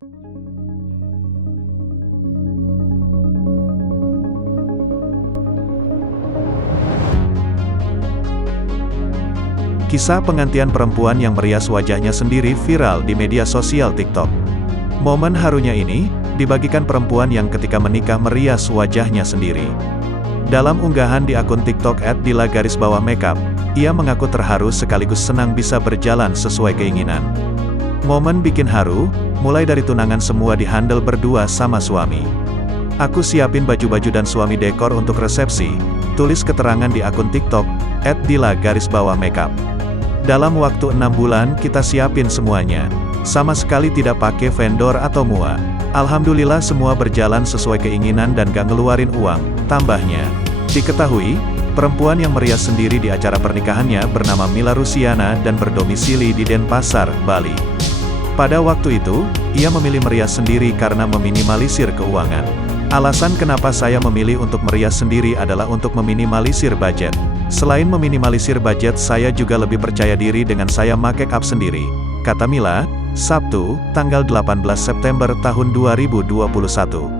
Kisah pengantian perempuan yang merias wajahnya sendiri viral di media sosial TikTok. Momen harunya ini, dibagikan perempuan yang ketika menikah merias wajahnya sendiri. Dalam unggahan di akun TikTok @dila_makeup, ia mengaku terharu sekaligus senang bisa berjalan sesuai keinginan. Momen bikin haru, mulai dari tunangan semua dihandle berdua sama suami. "Aku siapin baju-baju dan suami dekor untuk resepsi," tulis keterangan di akun TikTok @dila_makeup. "Dalam waktu 6 bulan kita siapin semuanya. Sama sekali tidak pakai vendor atau mua. Alhamdulillah semua berjalan sesuai keinginan dan gak ngeluarin uang," tambahnya. Diketahui, perempuan yang merias sendiri di acara pernikahannya bernama Mila Rusiana dan berdomisili di Denpasar, Bali. Pada waktu itu, ia memilih merias sendiri karena meminimalisir keuangan. "Alasan kenapa saya memilih untuk merias sendiri adalah untuk meminimalisir budget. Selain meminimalisir budget, saya juga lebih percaya diri dengan saya make up sendiri," kata Mila, Sabtu, tanggal 18 September tahun 2021.